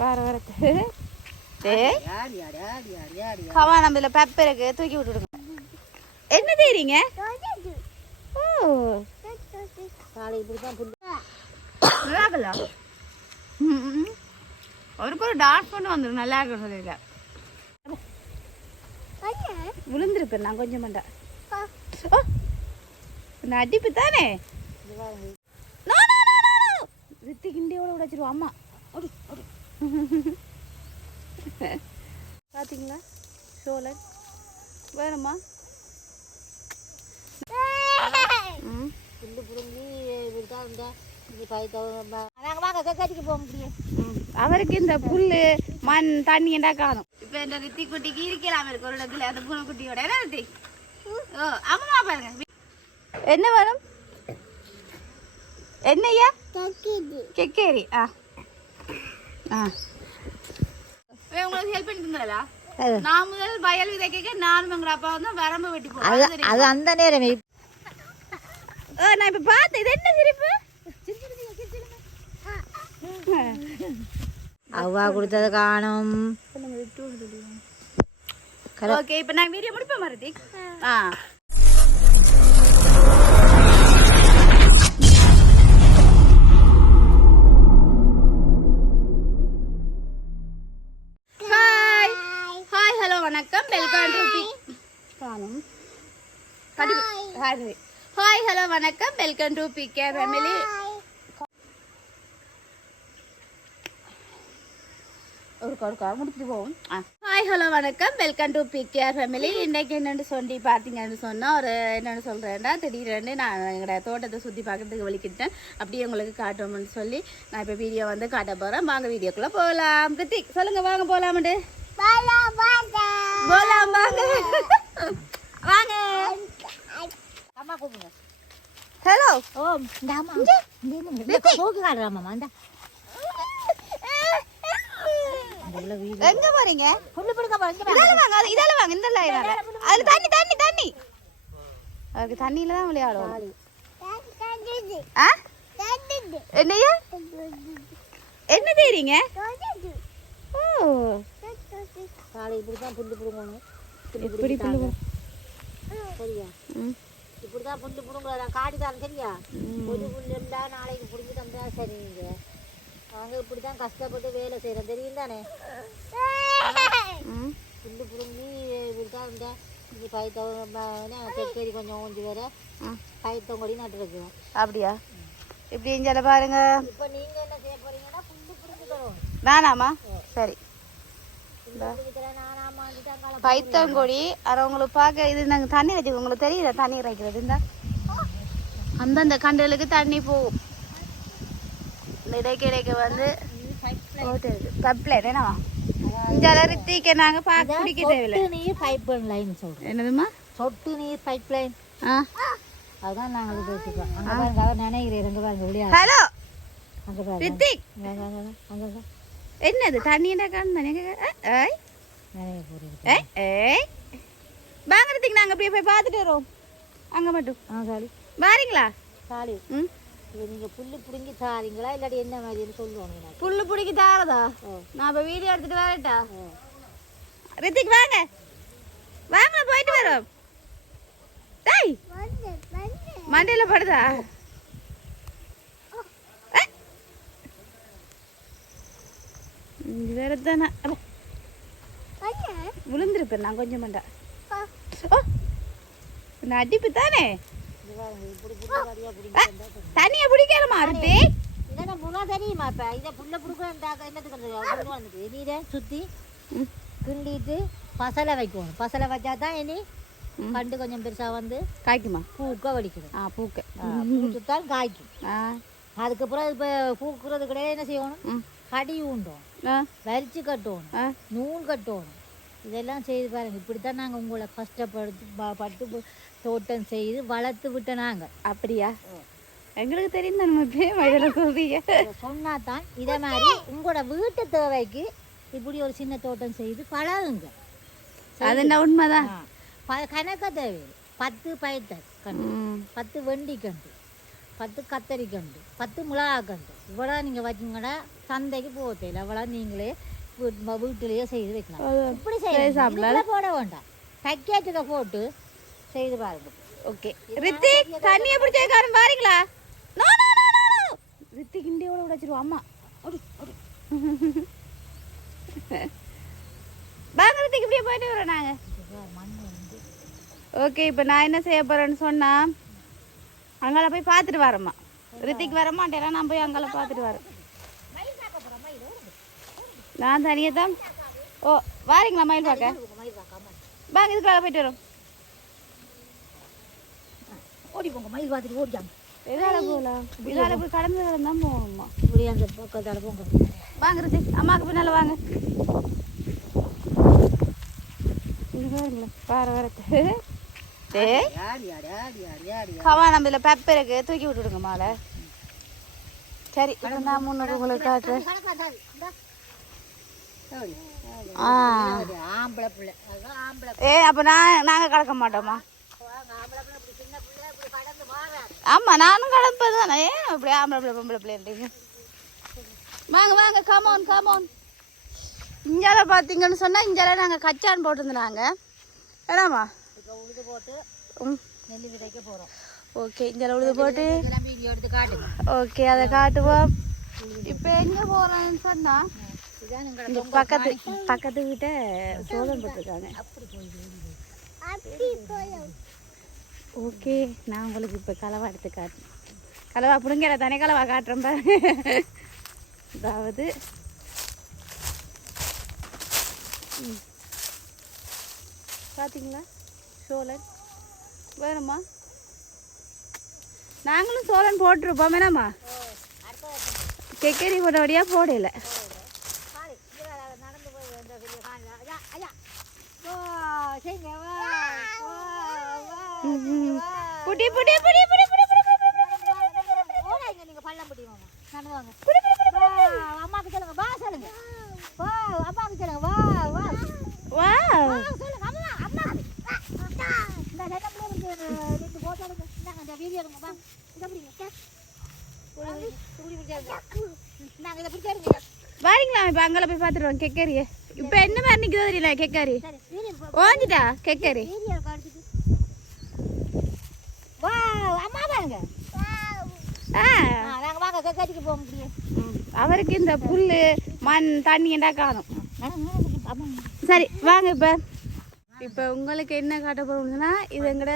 வர வரத்து கவா நம்ம இதில் பெப்பருக்கு தூக்கி விட்டுடுங்க. என்ன தெரியுங்க? ஓ அவருக்கு ஒரு டான்ஸ் பண்ண வந்துடும். நல்லா இருக்கும் சொல்லியிருக்க. விழுந்திருப்பேன் நான் கொஞ்சம் மாட்டேன். அடிப்பு தானே ரித்தி கிண்டியோட உடைச்சிருவோம் அம்மா. பார்த்தீங்களா சோழன் வேணுமா? அவருக்கு இந்த புல்லு மண் தண்ணி என்ன காணும். இப்ப இந்த ரித்தி குட்டிக்கு இருக்கலாம் இருக்கு ஒரு இடத்துல அந்த பூனை குட்டியோட என்ன ரித்தி. ஓ அம்மா பாருங்க என்ன வேணும்? என்னையா? கெக்கேரி. உங்களுக்கு ஹெல்ப் பண்ணி தந்தாளா? நான் முதல் வயல் விதைக்க நானும் எங்க அப்பா வந்து வரம்பு வெட்டி போறேன். அது அந்த நேரமே நான் இப்ப பார்த்தேன். இது என்ன சிரிப்பு? அவ்வா கொடுத்தது காணும். ஓகே இப்ப நான் வீடியோ முடிப்பேன் மருதி. வணக்கம் வெல்கம் டு ஹாய் ஹலோ வணக்கம் வெல்கம் டு பிகே ஃபேமிலி. ஒரு முடிச்சுட்டு போவோம். ஹாய் ஹலோ வணக்கம் வெல்கம் டு பிகே ஃபேமிலி. இன்றைக்கு என்னென்னு சொல்லி பார்த்தீங்கன்னு சொன்னால் ஒரு என்னென்னு சொல்கிறேன்டா திடீரென்னு நான் எங்களோட தோட்டத்தை சுற்றி பார்க்கறதுக்கு வலிக்கிட்டேன். அப்படியே உங்களுக்கு காட்டுவோம்னு சொல்லி நான் இப்போ வீடியோ வந்து காட்ட போகிறேன். வாங்க வீடியோக்குள்ளே போகலாம். கிருத்திக் சொல்லுங்கள் வாங்க போகலாம்ண்டு. போலாம் வாங்க வாங்க. அம்மா கூப்பிடுங்க. ஹலோ ஓம் டாமா இந்த போக்கு காடுறாமா அந்த எங்க போறீங்க? புல்லு புடுங்க போறீங்க. இதால வாங்க இந்த லைனால. அது தண்ணி தண்ணி தண்ணி. அதுக்கு தண்ணியில தான் விளையாடுவோம். என்னையா? என்ன தெரியுங்க? ஓ காலை இப்படிதான் புல்லு புடுங்கணும். இப்படி புல்லு சரியா? இப்படிதான் புல்லு புடுங்கலாம் காடிதான் சரியா? ஒரு புல்லு இருந்தா நாளைக்கு புடிஞ்சு தந்தா சரிங்க. அவங்க இப்படிதான் கஷ்டப்பட்டு வேலை செய்யறோம் தெரியும் தானே? புல்லு புடுங்கி இப்படிதான் இருந்தா இது பயிர்த்தவரி கொஞ்சம் கொஞ்சம் வேற பயிர்த்தவங்கடி நட்டு வைக்கிறோம். அப்படியா? இப்படி இஞ்சால பாருங்க. இப்ப நீங்க என்ன செய்ய போறீங்கன்னா புல்லு புடுங்கி தரும். நானாமா? சரி பைத்தங்கொடி அவங்களுக்கு பார்க்க இது நாங்கள் தண்ணி வச்சுக்கோங்க. உங்களுக்கு தெரியல தண்ணி இறைக்கிறது இந்த அந்தந்த கண்டுகளுக்கு தண்ணி போகும். இந்த இடைக்க வந்து பைப்லைன் என்னவா இந்த ரித்திக்க நாங்கள் பார்க்க குடிக்க தேவையில்லை. நீர் பைப் லைன் சொல்றோம். என்னதுமா? சொட்டு நீர் பைப் லைன். அதான் நாங்கள் பேசிக்கிறோம். அங்கே பாருங்க அவர் நினைக்கிறேன். அங்கே பாருங்க விளையாடு. ஹலோ அங்கே பாருங்க ரித்திக் அங்கே என்னது தண்ணி என்ன காணுதானே? வாங்குறதுக்கு நாங்கள் அப்படியே போய் பார்த்துட்டு வரோம். அங்கே மட்டும் சாலி வாரீங்களா? சாலி நீங்கள் புல்லு பிடுங்கி தாரீங்களா இல்லாட்டி என்ன மாதிரின்னு சொல்லுவாங்க. புல்லு பிடிக்கி தாரதா? நான் இப்போ வீடியோ எடுத்துட்டு வரட்டா? ரித்திக் வாங்க வாங்க போயிட்டு வரோம். டேய் மண்டையில் படுதா? வேற தானே விழுந்திருப்பேன் நான் கொஞ்சம் மாட்டேன். அடிப்பு தானே தண்ணிய பிடிக்கணுமா? ரித்தி தெரியுமா? இப்ப இதை புல்ல புடுக்க நீரை சுத்தி கிண்டிட்டு பசலை வைக்கணும். பசலை வச்சாதான் இனி கண்டு கொஞ்சம் பெருசா வந்து காய்க்குமா? பூக்க வலிக்கணும். பூக்க பூத்துத்தான் காய்க்கும். அதுக்கப்புறம் இப்ப பூக்குறது கிடையாது. என்ன செய்யணும்? கடி ஊண்டும், வரிச்சு கட்டணும், நூல் கட்டணும். இதெல்லாம் செய்து பாருங்க. இப்படித்தான் நாங்கள் உங்களை கஷ்டப்பட்டு தோட்டம் செய்து வளர்த்து விட்ட நாங்கள். அப்படியா? எங்களுக்கு தெரியும் தான். நம்ம சொல்றீங்க சொன்னாதான் இதே மாதிரி உங்களோட வீட்டு தேவைக்கு இப்படி ஒரு சின்ன தோட்டம் செய்து பழகுங்க. அது என்ன உண்மைதான். கணக்க தேவை 10 பயிர்த்தல் கண்டு, 10 வெண்டி கண்டு, 10 கத்தரிக்கண்டு 10 மிளகாக்கண்டு இவ்வளோ நீங்கள் வச்சிங்கன்னா சந்தைக்கு போக தேவையில்லை அவ்வளோ நீங்களே வீட்டிலேயே செய்து வைக்கலாம் இப்படி செய்யலாம் போட வேண்டாம் பேக்கேஜில் போட்டு செய்து பாருங்க. ஓகே ரித்திக் தண்ணியை பிடிச்சதுக்காரன் பாருங்களா? No no no no Hrithik இண்டியோட உடைச்சிருவா அம்மா. வாங்க ரித்திக் இப்படியே போயிட்டு வரோம் நாங்கள். ஓகே இப்போ நான் என்ன செய்ய போகிறேன்னு சொன்னால் அங்கே போய் பார்த்துட்டு வரேம்மா. ரித்திக் வர மாட்டேன், நான் போய் அங்கே பார்த்துட்டு வரேன். நான் தனியாக தான். ஓ வாரீங்களா மயில் பார்க்க? வாங்க இதுக்காக போயிட்டு வரோம். ஓடி போங்க மயில் பார்த்துட்டு ஓடிக்காங்க. எதால போகலாம்? இதால போய் கடந்து தான் போகணுமா? இப்படி அந்த பக்கத்தால் போங்க. வாங்க ரித்திக் அம்மாவுக்கு பின்னால் வாங்க. இங்கே பாருங்களேன் வார வரத்து. கவா நம்ம இதில் பெப்பருக்கு தூக்கி விட்டுடுங்க மாலை. சரி நான் முன்னூறு உங்களுக்கு காட்டுறேன். அப்போ நாங்கள் கடக்க மாட்டோமா? ஆமாம் நானும் கடப்பது தானே. ஏன் அப்படி ஆம்பளை பிள்ளை பொம்பளை பிள்ளைன்றீங்க? வாங்க வாங்க கமோன் கமோன். இஞ்சால பார்த்தீங்கன்னு சொன்னால் இஞ்சால நாங்கள் கச்சான் போட்டுருந்தாங்க. ஏடாமா உழுது போட்டு நெல் விதைக்க போகிறோம். ஓகே இஞ்சால உழுது போட்டு வீடியோ எடுத்து காட்டுங்க. ஓகே அதை காட்டுவோம். இப்போ எங்கே போகிறோன்னு சொன்னால் இங்கே பக்கத்து வீட்டை சோளம் போட்டிருக்காங்க. ஓகே நான் உங்களுக்கு இப்போ கலவா எடுத்து காட்டுறேன். கலவா பிடுங்கல தானே கலவா காட்டுறேன் பாருங்க. அதாவது பார்த்தீங்களா சோழன் வேணுமா? நாங்களும் சோழன் போட்டிருப்போம் வேணாமா? கெக்கரி போட்டபடியாக போடலை. புடி புடி புடி புடி புடி நீங்க பள்ளம் புடிவாங்க நடந்துவாங்க. அம்மாக்கு சொல்லுங்க வா சொல்லுங்க. வா அம்மாக்கு சொல்லுங்க வா வா வா சொல்லுங்க அம்மா அம்மா இந்த ரெண்டு பிள்ளை ரெண்டு போட்டோ எடுங்க. இந்த வீடியோ எடுங்க வா. இத புடிங்க. புடி நாங்க இத புடிச்சு எடுங்க. வாரீங்களா? இப்போ அங்கே போய் பார்த்துருவோம் கெக்கரியை. இப்போ என்ன மாதிரி நிற்குதோ தெரியல கெக்கரி ஓஞ்சிட்டா கெக்கரி. வா அம்மா பாருங்க. நாங்கள் வாங்க கெக்கரிக்கு போக முடியும். அவருக்கு இந்த புல் மண் தண்ணி என்ன காணும். சரி வாங்க. இப்போ உங்களுக்கு என்ன காட்ட போகிறோம்னா இது எங்கட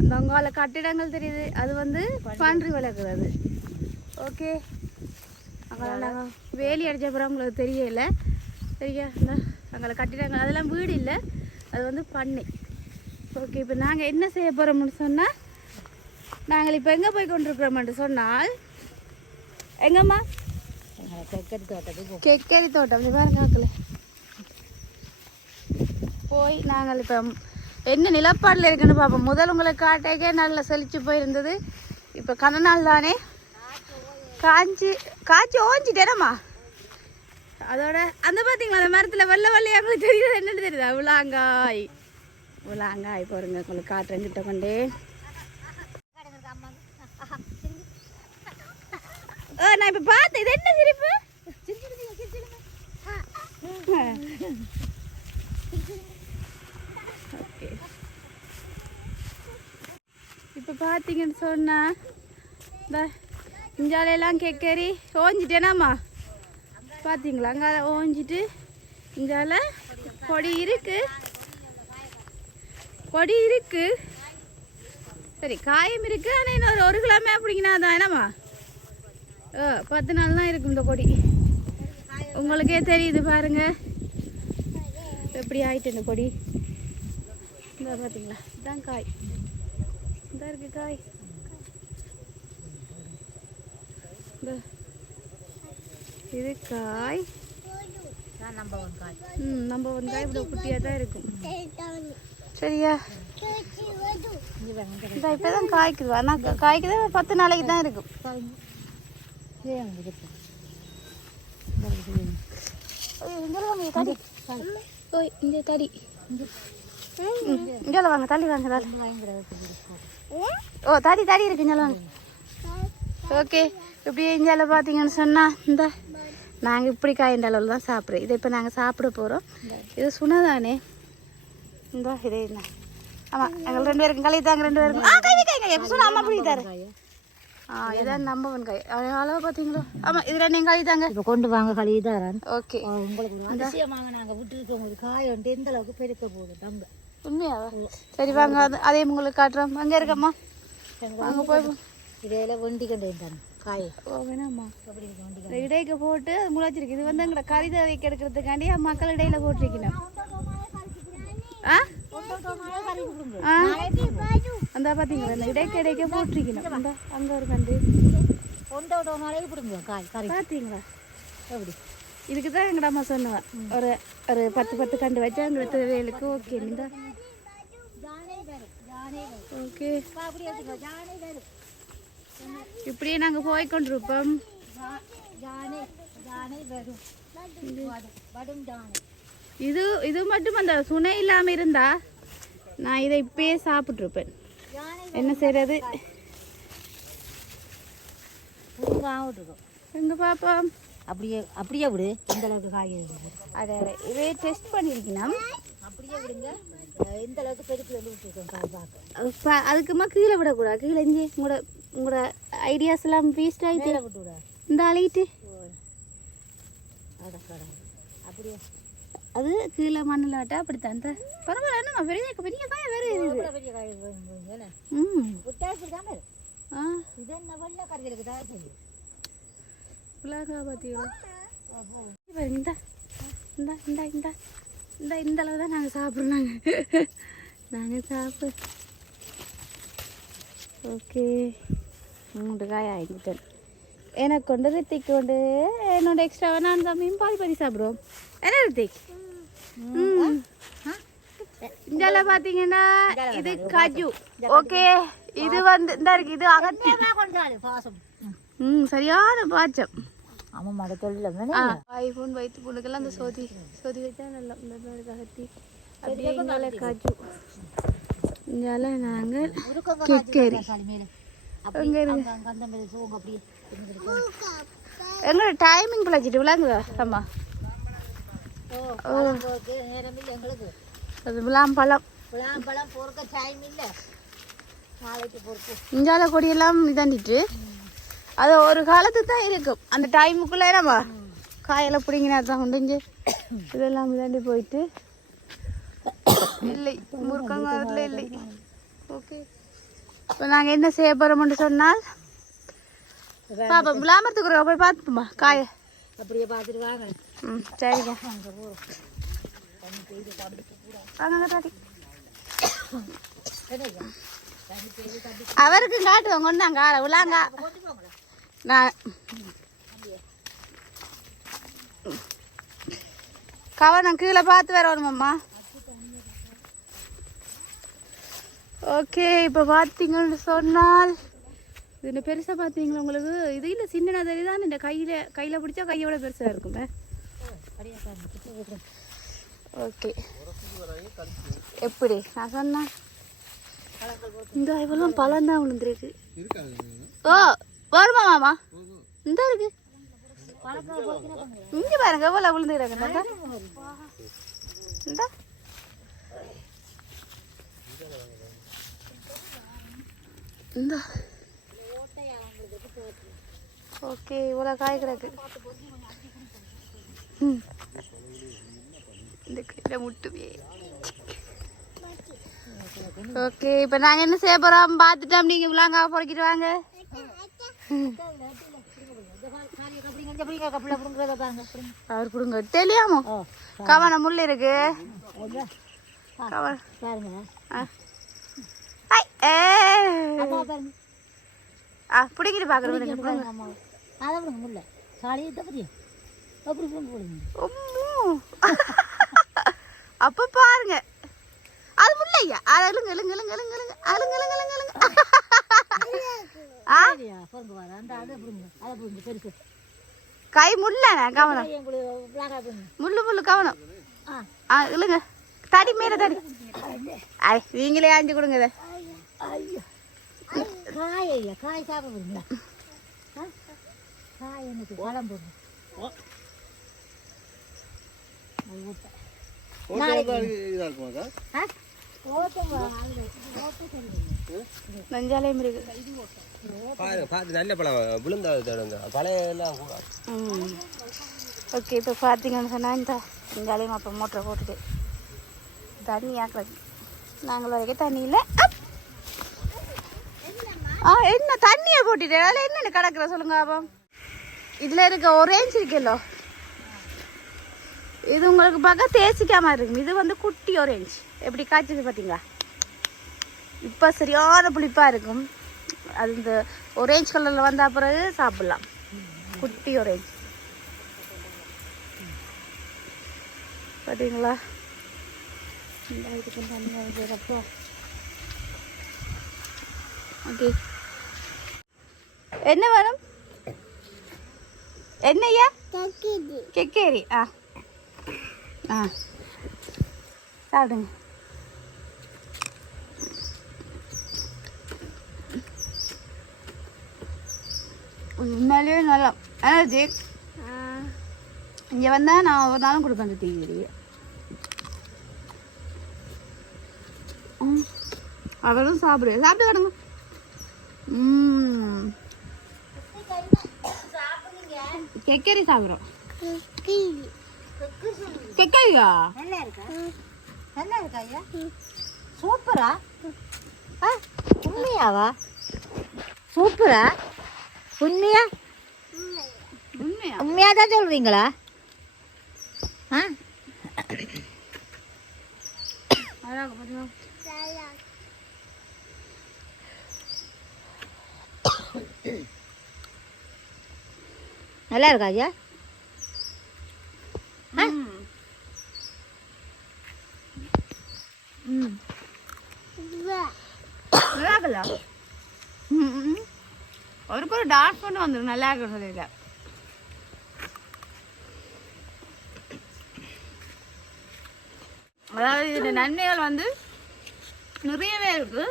இந்த கட்டிடங்கள் தெரியுது. அது வந்து பன்றி வளர்க்குறது. ஓகே அங்கே நாங்கள் வேலி அடித்த அப்புறம் உங்களுக்கு தெரியல சரியா? இந்த அங்கே கட்டிடங்கள் அதெல்லாம் வீடு இல்லை, அது வந்து பண்ணை. ஓகே இப்போ நாங்கள் என்ன செய்ய போகிறோம்னு சொன்னால் நாங்கள் இப்போ எங்கே போய் கொண்டிருக்கிறோம்னு சொன்னால் எங்கம்மா கெக்கரி தோட்டத்துக்கு கெக்கரி தோட்டம் பாருங்க காக்கல போய் நாங்கள் இப்போ என்ன நிலப்பாடில் இருக்குன்னு பார்ப்போம். முதல் உங்களுக்கு காட்டேக்கே நல்லா செழிச்சு போயிருந்தது. இப்போ கன நாள் தானே காய்ச்சி ஓஞ்சிட்டேனம்மா. அதோட அந்த பார்த்தீங்களா அந்த மரத்தில் வெள்ளை வெள்ளையாக உங்களுக்கு தெரியுது என்னென்னு தெரியுதா? விளாங்காய் விளாங்காய் பாருங்க உங்களுக்கு காட்டுறேன் கிட்ட கொண்டே. நான் இப்போ பார்த்தேன் இது என்ன சிரிப்பு? ஓகே இப்போ பார்த்தீங்கன்னு சொன்னால் இந்த இஞ்சாலையெல்லாம் கெக்கரி ஓஞ்சிட்டேனாம்மா. பார்த்தீங்களா அங்கே ஓஞ்சிட்டு இஞ்சால கொடி இருக்கு சரி காயம் இருக்குது. ஆனால் இன்னும் ஒரு கிலோமே அப்படிங்கன்னா அதான் என்னம்மா 10 நாள் தான் இருக்கும் இந்த கொடி. உங்களுக்கே தெரியுது பாருங்க எப்படி ஆயிட்டு இந்த கொடி. இந்த பார்த்தீங்களா இதான் காய், இந்த இருக்கு காய். இது காய் நம்ம ஒரு காய் இப்படி குட்டியாக தான் இருக்கும் சரியா? இந்த இப்போ தான் காய்க்குது. ஆனால் காய்க்குது 10 நாளைக்கு தான் இருக்கும். இந்த தடி இங்கே வாங்க தள்ளி வாங்க. ஓ தடி இருக்கு இங்கே வாங்க. ஓகே இப்படி இஞ்சால பார்த்தீங்கன்னு சொன்னால் இந்த நாங்கள் இப்படி காய்ந்த அளவில் தான் சாப்பிட்றோம். இதை இப்போ நாங்கள் சாப்பிட போகிறோம். இது சுனதானே இந்த இதே என்ன ஆமாம் எங்கள் 2 பேருக்கும் களி தாங்க 2 பேருக்கும் கை கைங்க எப்போ சொன்னால் அம்மா பிடி தர இதான் நம்ப காய் அளவு பார்த்தீங்களோ. ஆமாம் இது 2 களி தாங்க இப்போ கொண்டு வாங்க களி தரேன். ஓகே உங்களுக்கு அதிசயமாக நாங்கள் விட்டுருக்கோம் ஒரு காய் வந்துட்டு எந்த அளவுக்கு பெருக்க போகுது தங்க உண்மையா? சரி வாங்க அதே உங்களுக்கு காட்டுறோம். அங்கே இருக்கம்மா அங்கே போய் இடையில வண்டி கண்டேன் காய் வேணாம்மா இடைக்கு போட்டு முளைச்சிருக்கு. இது வந்து எங்கட கறிதை வைக்க எடுக்கிறதுக்காண்டி மக்கள் இடையில போட்டிருக்கணும். அந்த பாத்தீங்களா இந்த இடைக்க போட்டிருக்கணும். அந்த அங்க ஒரு கண்டு பாத்தீங்களா எப்படி இதுக்குதான் எங்கட அம்மா சொன்னவன் ஒரு ஒரு 10 கண்டு வச்சா எங்களுக்கு வேலுக்கு ஓகே. இந்த ஓகே இப்படியே நாங்கள் போய்கொண்டிருப்போம். இது இது மட்டும் அந்த சுனை இல்லாமல் இருந்தா நான் இதை இப்பயே சாப்பிட்ருப்பேன். என்ன செய்யறது எங்க பாப்போம் அப்படியே அப்படியே விடு இந்த அளவுக்கு காய் அட இதே டெஸ்ட் பண்ணியிருக்கணும். அப்படியே விடுங்க இந்த அளவுக்கு பெருக்கில் விட்டுருக்கோம் காய் பார்க்க. அதுக்குமா கீழே விடக்கூடாது. கீழே இஞ்சி உங்களோட ஐடியாஸ் எல்லாம் வேஸ்ட் ஆகிட்டு விட்டுவிட இந்த அழைட்டு அப்படியே அது கீழே மண்ணில் ஆட்டா அப்படித்தான் இந்த பரவாயில்ல. என்னம்மா பெரிய பெரிய காய் வேறு பெரிய காய் விட்டாச்சு தானே. இது என்ன வெள்ளை கறிகளுக்கு தான் சொல்லி புலாக்கா பார்த்தீங்களா? இந்த இந்த இந்த இந்த இந்த இந்த அளவு தான் நாங்கள் சாப்பிட்றோம். நாங்கள் சாப்பிடு ஓகே 3 காய் ஆகிட்டேன். எனக்கு கொண்டு ரித்திக்கு கொண்டு என்னோட எக்ஸ்ட்ராவை நான் தம்பியும் பாதி சாப்பிடுவோம். என்ன ரித்திக் இங்கெல்லாம் பார்த்தீங்கன்னா இது காஜு. ஓகே இது வந்து இந்த இருக்கு இது அகத்தி சரியான பாச்சம். ஆமாம் மாட தொழில் ஐஃபோன் வைத்து பொண்ணுக்கெல்லாம் அந்த சோதி வச்சா நல்லா இந்த அகத்தி அப்படியே இங்கால காஜு. இங்கால நாங்கள் கெக்கேரி எங்களோட டைமிங் பிழைச்சிட்டு விளாங்குதா அம்மா அது விளாம்பழம் பொறுக்க டைம் இல்லை நாளைக்கு பொறுப்பு. இஞ்சால கொடியெல்லாம் இதாண்டிட்டு அது ஒரு காலத்துக்கு தான் இருக்கும். அந்த டைமுக்குள்ளே நம்ம காயெல்லாம் பிடிங்கினா தான் உண்டுஞ்சு இதெல்லாம் இதாண்டி போயிட்டு இல்லை முருக்கங்காரத்தில் இல்லை. ஓகே இப்போ நாங்கள் என்ன செய்ய போகிறோம்னு சொன்னால் பாப்பா விளாமறதுக்கு போய் பார்த்துப்போம்மா காயை அப்படியே பார்த்துட்டு வாங்க. சரிங்க வாங்க தாட்டி அவருக்கு காட்டுவோம் கொண்டாங்க ஆளை விளாங்க. நான் கவனம் கீழே பார்த்து வரணுமாம்மா. ஓகே இப்போ பார்த்தீங்கன்னு சொன்னால் இது பெருசாக பார்த்தீங்களா உங்களுக்கு? இது இல்லை சின்ன தான் இந்த கையில் பிடிச்சா கையோட பெருசாக இருக்குமே. ஓகே எப்படி நான் சொன்னேன் இந்த இவ்வளோ பழம் தான் விழுந்துருக்கு. ஓ வருமா மாமா இந்த இருக்கு இங்கே பாருங்க எவ்வளோ விழுந்துக்கிறாங்க. இந்த இந்த ஓகே இவ்வளோ காய் கிடக்கு. இந்த கையில் முட்டுவே. ஓகே இப்போ நாங்கள் என்ன செய்ய போகிறோம் பார்த்துட்டோம். நீங்கள் விளாங்க பொறுக்கிட்டு வாங்க. அவர் பிடுங்க தெரியாமோ கவனம் முள் இருக்கு பிடிக்கிட்டு பார்க்குறேன். அப்போ பாருங்க அது முல்லையா அழுங்க எழுங்க எழுங்க எழுங்க எழுங்க அழுங்க எழுங்க எழுங்க எழுங்க கை முல்ல கவனம் முள்ளு முள்ளு கவனம் இல்லைங்க தடி மேல தடி நீங்களே ஆஞ்சு கொடுங்க. காய் எனக்கு குழம்பு நஞ்சாலயம் இருக்கு. நல்ல பழம் விழுந்தா பழைய எல்லாம். ஓகே, இப்போ பார்த்தீங்கன்னு சொன்னால் இந்த நஞ்சாலயம் அப்போ மோட்டரை போட்டுட்டு தண்ணி ஆக்குறது. நாங்கள் வரைக்கும் தண்ணி இல்லை. என்ன தண்ணியை போட்டுட்டு அதில் என்னென்ன கிடக்குற சொல்லுங்க. அப்போ இதில் இருக்க ஒரேஞ்ச் இருக்குல்லோ, இது உங்களுக்கு பார்க்க தேசிக்காய் மாதிரி இருக்கும். இது வந்து குட்டி ஒரேஞ்ச். எப்படி காய்ச்சது பார்த்தீங்களா? இப்போ சரியான புளிப்பாக இருக்கும். அது இந்த ஒரேஞ்ச் கலரில் வந்த பிறகு சாப்பிட்லாம். குட்டி ஒரேஞ்ச் பார்த்தீங்களா? இதுக்கு தண்ணி வைக்கிறப்போ ஓகே. என்ன வேணும்? என்னையா? கெக்கேரி. சாப்பிடுங்க. உண்மையிலேயே நல்லா எனர்ஜி. இங்கே வந்தால் நான் ஒவ்வொரு நாளும் கொடுப்பேன் அந்த டீ. அவரும் சாப்பிடு கிடங்க. கெக்கரி சாப்பிட்றோம். கெக்கரியா நல்லா இருக்கா? நல்லா இருக்கா ஐயா? சூப்பரா? உண்மையாவா? சூப்பரா? உண்மையா? உண்மையா தான் சொல்றீங்களா? நல்லா இருக்கா ஐயா? அவருக்கு ஒரு டான்ஸ் பண்ண வந்துடும். நல்லா இருக்கிறது இல்லை. அதாவது இந்த நன்மைகள் வந்து நிறையவே இருக்கு.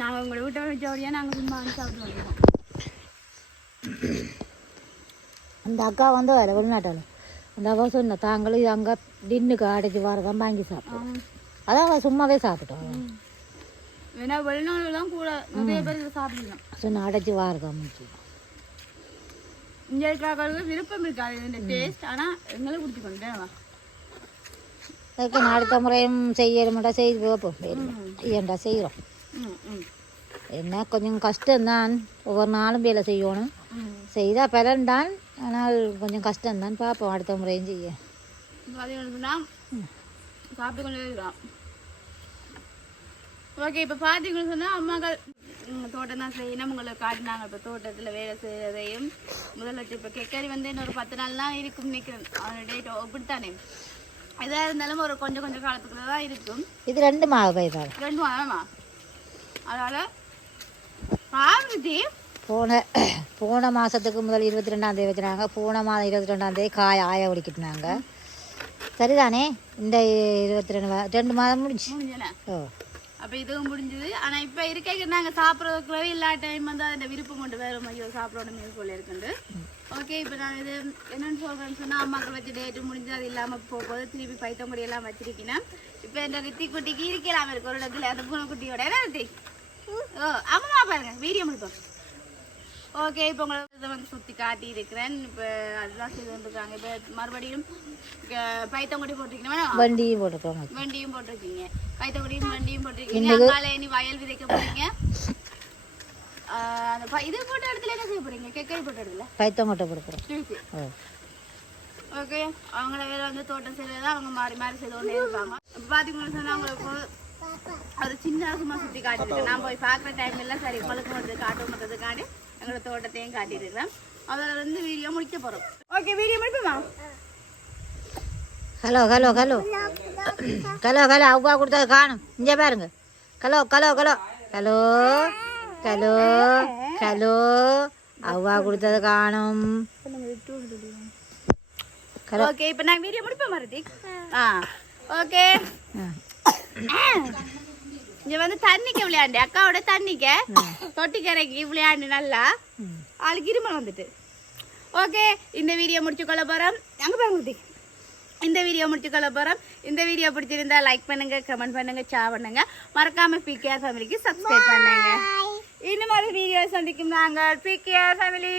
நாங்கள் உங்களை வீட்டை வச்சபடியா நாங்கள் சும்மா வந்து சாப்பிட்டு வந்துடுவோம். அந்த அக்கா வந்து வர வெளிநாட்டால் அந்த அக்கா சொன்ன தாங்களும் இது அங்கே டின்னுக்கு அடைச்சி வரதான் வாங்கி சாப்பிட்டோம். அதான் சும்மாவே சாப்பிட்டோம். ஏன்னா வெளிநாடுலாம் கூட நிறைய பேர் சாப்பிடலாம். சொன்ன அடைச்சி வாரதான் இங்கே இருக்கிறவங்களுக்கு விருப்பம் இருக்காது இந்த டேஸ்ட். ஆனால் எங்களும் குடிச்சுக்கொண்டேன். அதுக்கு அடுத்த முறையும் செய்யணும்டா செய்து வைப்போம். ஏன்டா செய்கிறோம். என்ன கொஞ்சம் கஷ்டம்தான். ஒவ்வொரு நாளும் வேலை செய்யணும். செய்தால் பலன்தான். ஆனால் கொஞ்சம் கஷ்டம்தான். பார்ப்போம் அடுத்த முறையும் செய்ய. சாப்பிட்டு கொண்டே இருக்கலாம். ஓகே, இப்போ பார்த்தீங்கன்னு சொன்னால் அம்மாக்கள் தோட்டம் தான் செய்யணும். உங்களை காட்டினாங்க இப்போ தோட்டத்தில் வேலை செய்கிறதையும். முதல்ல இப்போ கெக்கரி வந்து இன்னொரு 10 நாள் தான் இருக்கும் நிற்கிறேன். அவனோட டேட் இப்படித்தானே எதாக இருந்தாலும் ஒரு கொஞ்சம் காலத்துக்குள்ள தான் இருக்கும். இது 2 மாதம் பயிர். 2 மாதமா? அதனால் பாருங்கி போன மாதத்துக்கு முதல் 22ஆம் தேதி வச்சுனாங்க. போன மாதம் 22ஆம் தேதி காய் ஆய ஒடிக்கிட்டுனாங்க. சரிதானே? இந்த 2 மாதம் முடிஞ்சுனே. அப்போ இதுவும் முடிஞ்சுது. ஆனால் இப்போ இருக்க நாங்கள் சாப்பிட்றதுக்குள்ளவே எல்லா டைம் வந்து அந்த விருப்பம் கொண்டு வேறு ஐயோ சாப்பிடணும் போல இருக்குண்டு. ஓகே, இப்போ நான் இது என்னென்னு சொல்கிறேன்னு சொன்னால் அம்மாக்கள் வச்சு டேட்டு முடிஞ்சு அது இல்லாமல் போகும்போது திருப்பி பைத்தங்குடியெல்லாம் வச்சிருக்கேன். இப்போ இந்த ரித்தி குட்டிக்கு இருக்கலாம் இருக்கு ஒரு இடத்துல அந்த பூனைக்குட்டியோட என்ன ரித்தி? அம்மா பாருங்க வீடியோ முடிப்போம். ஓகே, இப்போ உங்களுக்கு வந்து சுற்றி காட்டி இருக்கிறேன். இப்போ அதுதான் செய்து வந்துருக்காங்க. இப்போ மறுபடியும் பைத்தங்குடி போட்டிருக்கீங்க, வண்டியும் போட்டிருக்கோங்க. வண்டியும் போட்டிருக்கீங்க, பைத்தங்குடியும் வண்டியும் போட்டிருக்கீங்க. அங்கால இனி வயல் விதைக்க போறீங்க. அந்த இது போட்ட இடத்துல என்ன செய்ய போறீங்க? கெக்கரி போட்ட இடத்துல பைத்தங்கொட்டை போடுறோம். ஓகே, அவங்கள வேலை வந்து தோட்டம் செய்யறதா அவங்க மாறி மாறி செய்து கொண்டே இருப்பாங்க. இப்போ பார்த்தீங்கன்னு சொன்னால் அவங்களுக்கு ஒரு சின்ன சும்மா சுற்றி காட்டிருக்கேன். நான் போய் பார்க்குற டைம் எல்லாம் சரி பழுக்கு மட்டும் காட்டும் மற்றதுக்காண்டி எங்களோட தோட்டத்தையும் காட்டியிருக்கிறேன். அதில் வந்து வீடியோ முடிக்க போகிறோம். Okay, video முடிப்போமா? ஹலோ அவ்வா கொடுத்தது காணும். இங்கே பாருங்க. ஹலோ அவ்வா கொடுத்தது காணும். ஓகே, இப்போ நான் வீடியோ முடிப்பேன் மருதிக். ஓகே, இங்க வந்து தண்ணிக்கு விளையாண்டு அக்காவோட தண்ணிக்க தொட்டிக்கரைக்கு விளையாண்டு நல்லா ஆளுக்கு இருமல் வந்துட்டு ஓகே இந்த வீடியோ முடிச்சுக்கொள்ள போகிறோம் அங்கே பாருங்க இந்த வீடியோ முடிச்சுக்கொள்ள போகிறோம் இந்த வீடியோ பிடிச்சிருந்தா லைக் பண்ணுங்க கமெண்ட் பண்ணுங்க ஷேர் பண்ணுங்க மறக்காம பிகேஆர் ஃபேமிலிக்கு சப்ஸ்கிரைப் பண்ணுங்க இன்னும் ஒரு வீடியோ சந்திக்கும் நாங்கள் பிகேஆர் ஃபேமிலி